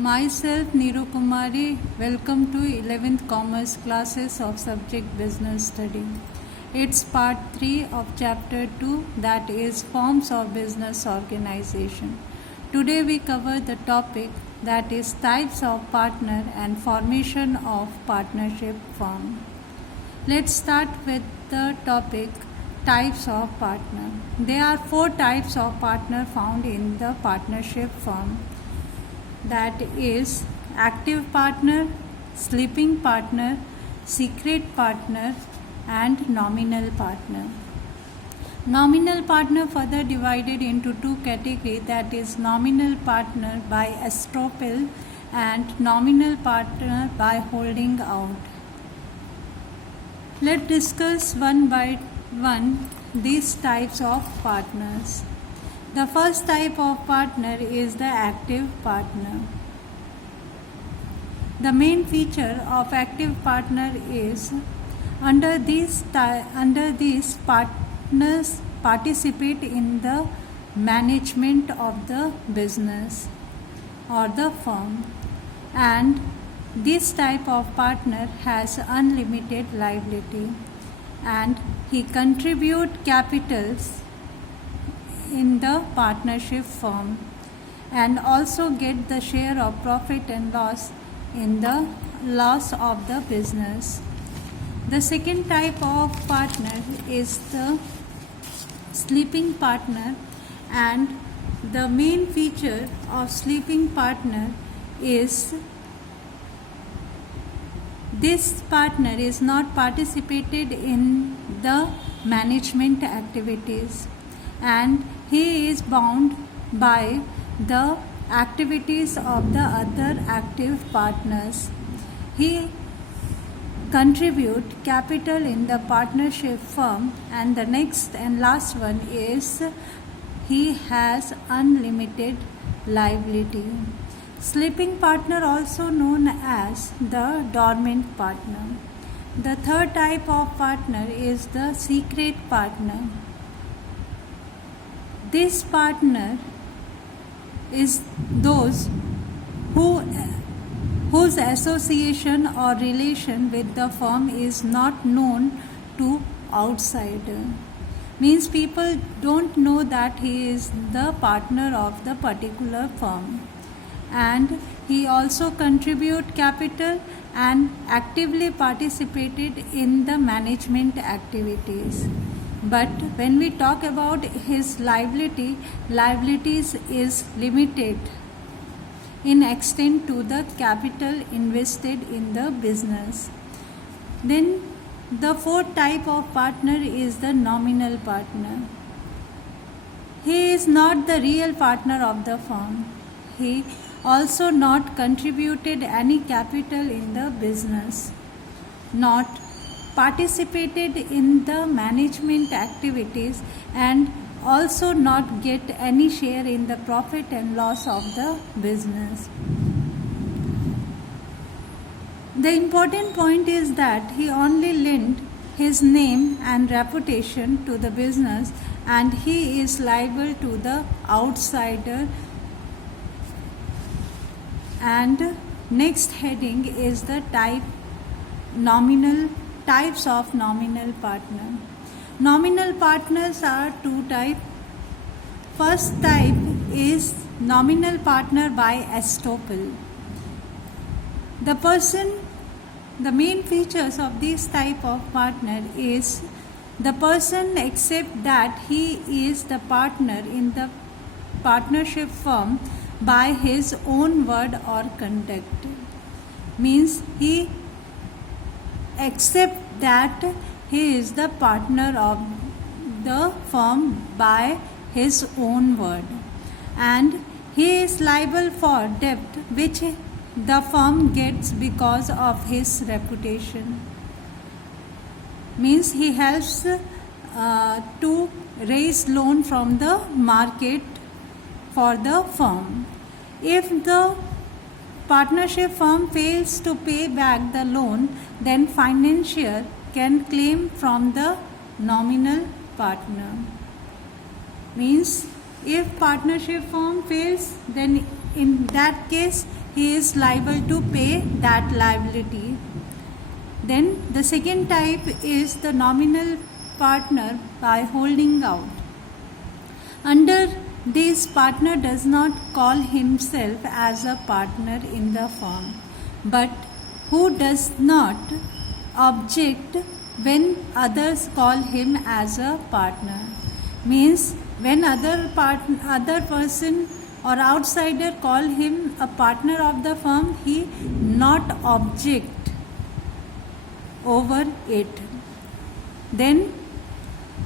Myself Neeru Kumari, welcome to 11th Commerce classes of subject Business Study. It's part 3 of chapter 2, that is forms of business organization. Today we cover the topic that is types of partner and formation of partnership firm. Let's start with the topic types of partner. There are 4 types of partner found in the partnership firm. That is active partner, sleeping partner, secret partner and nominal partner. Nominal partner further divided into 2 categories, that is nominal partner by estoppel and nominal partner by holding out. Let's discuss one by one these types of partners. The first type of partner is the active partner. The main feature of active partner is under these partners participate in the management of the business or the firm, and this type of partner has unlimited liability and he contribute capitals in the partnership firm and also get the share of profit and loss in the loss of the business. The second type of partner is the sleeping partner, and the main feature of sleeping partner is this partner is not participated in the management activities and he is bound by the activities of the other active partners. He contribute capital in the partnership firm, and the next and last one is he has unlimited liability. Sleeping partner, also known as the dormant partner. The third type of partner is the secret partner. This partner is those whose association or relation with the firm is not known to outsider. Means people don't know that he is the partner of the particular firm, and he also contribute capital and actively participated in the management activities. But when we talk about his liabilities is limited in extent to the capital invested in the business. Then the fourth type of partner is the nominal partner. He is not the real partner of the firm. He also not contributed any capital in the business, not participated in the management activities, and also not get any share in the profit and loss of the business. The important point is that he only lent his name and reputation to the business and he is liable to the outsider. And next heading is the types of nominal partner. Nominal partners are 2 types. First type is nominal partner by estoppel. The main features of this type of partner is the person accept that he is the partner in the partnership firm by his own word or conduct. Means he accept that he is the partner of the firm by his own word, and he is liable for debt which the firm gets because of his reputation. Means he helps to raise loan from the market for the firm. If the partnership firm fails to pay back the loan, then financier can claim from the nominal partner. Means if partnership firm fails, then in that case he is liable to pay that liability. Then the second type is the nominal partner by holding out. Under this, partner does not call himself as a partner in the firm, but who does not object when others call him as a partner. Means when other person or outsider call him a partner of the firm, he not object over it. Then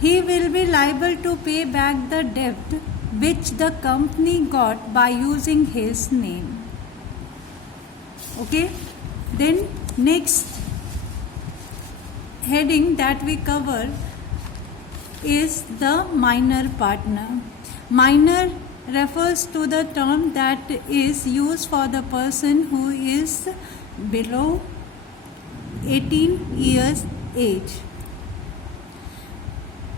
he will be liable to pay back the debt which the company got by using his name. Okay. Then next heading that we cover is the minor partner. Minor refers to the term that is used for the person who is below 18 years age.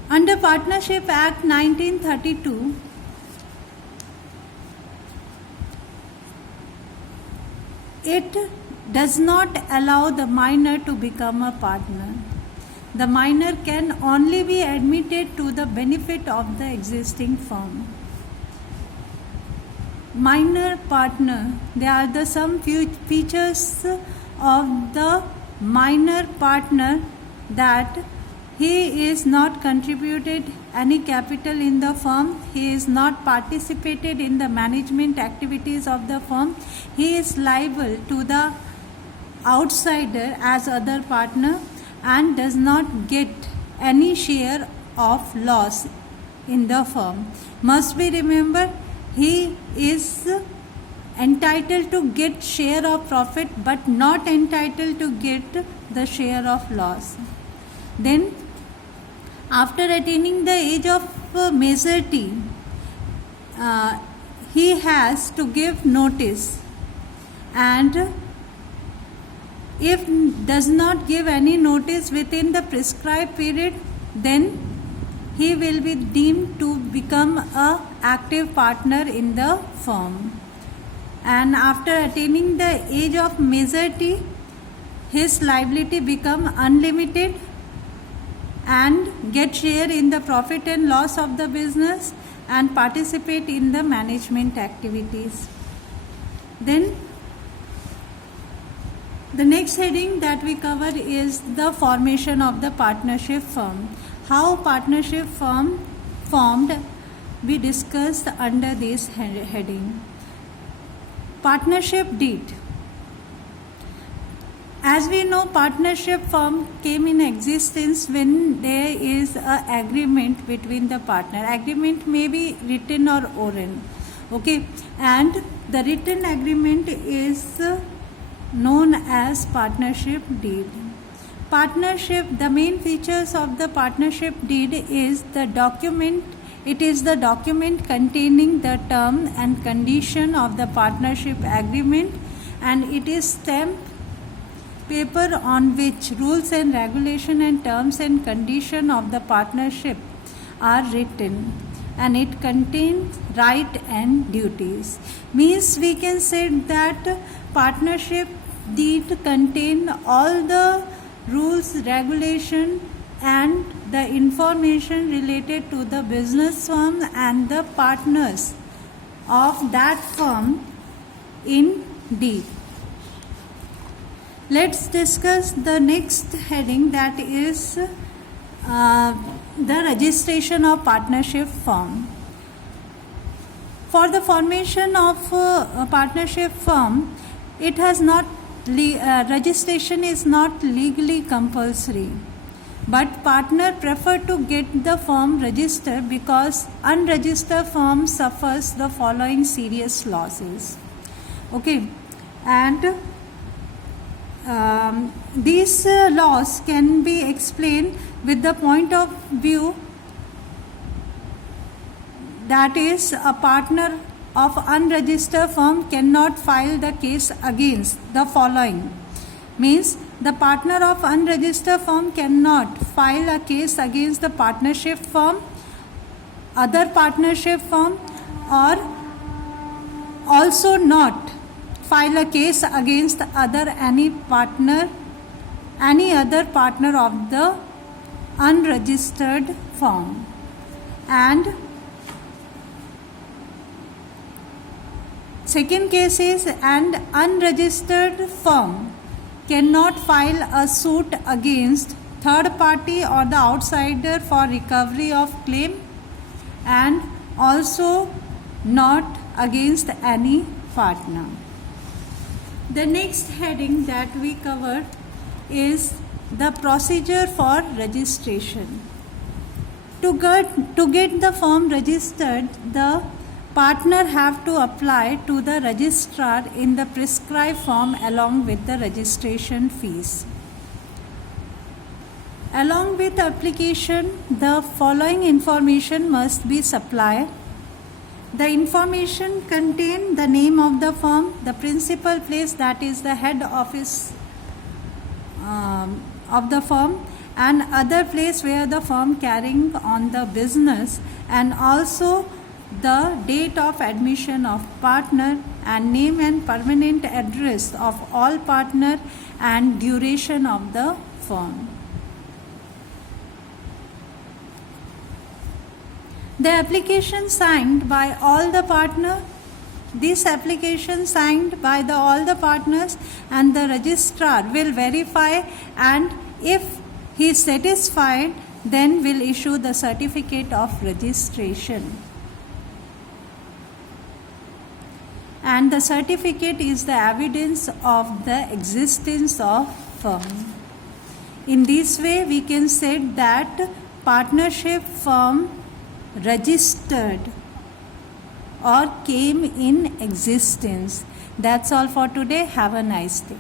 Under Partnership Act 1932, it does not allow the minor to become a partner. The minor can only be admitted to the benefit of the existing firm. Minor partner, there are the some features of the minor partner, that he is not contributed any capital in the firm, he is not participated in the management activities of the firm, he is liable to the outsider as other partner and does not get any share of loss in the firm. Must be remembered, he is entitled to get share of profit but not entitled to get the share of loss. Then after attaining the age of majority, he has to give notice, and if does not give any notice within the prescribed period, then he will be deemed to become a active partner in the firm. And after attaining the age of majority, his liability become unlimited and get share in the profit and loss of the business and participate in the management activities. Then the next heading that we cover is the formation of the partnership firm. How partnership firm formed, we discussed under this heading. Partnership deed. As we know, partnership firm came in existence when there is an agreement between the partner. Agreement may be written or oral. Okay, and the written agreement is known as partnership deed. Partnership, the main features of the partnership deed is the document. It is the document containing the term and condition of the partnership agreement, and it is stamped paper on which rules and regulation and terms and condition of the partnership are written, and it contains right and duties. Means we can say that partnership deed contain all the rules, regulation and the information related to the business firm and the partners of that firm in deed. Let's discuss the next heading, that is the registration of partnership firm. For the formation of a partnership firm, it has not registration is not legally compulsory, but partner prefer to get the firm registered because unregistered firm suffers the following serious losses. Okay, and these laws can be explained with the point of view, that is, a partner of unregistered firm cannot file the case against the following. Means the partner of unregistered firm cannot file a case against the partnership firm, other partnership firm, or also not file a case against any other partner of the unregistered firm. And second case is an unregistered firm cannot file a suit against third party or the outsider for recovery of claim, and also not against any partner. The next heading that we cover is the procedure for registration. To get the firm registered, the partner have to apply to the registrar in the prescribed form along with the registration fees. Along with application, the following information must be supplied. The information contain the name of the firm, the principal place, that is the head office of the firm, and other place where the firm carrying on the business, and also the date of admission of partner, and name and permanent address of all partner, and duration of the firm. The application signed by all the partner. This application signed by all the partners, and the registrar will verify, and if he is satisfied, then will issue the certificate of registration. And the certificate is the evidence of the existence of firm. In this way, we can say that partnership firm registered or came in existence. That's all for today. Have a nice day.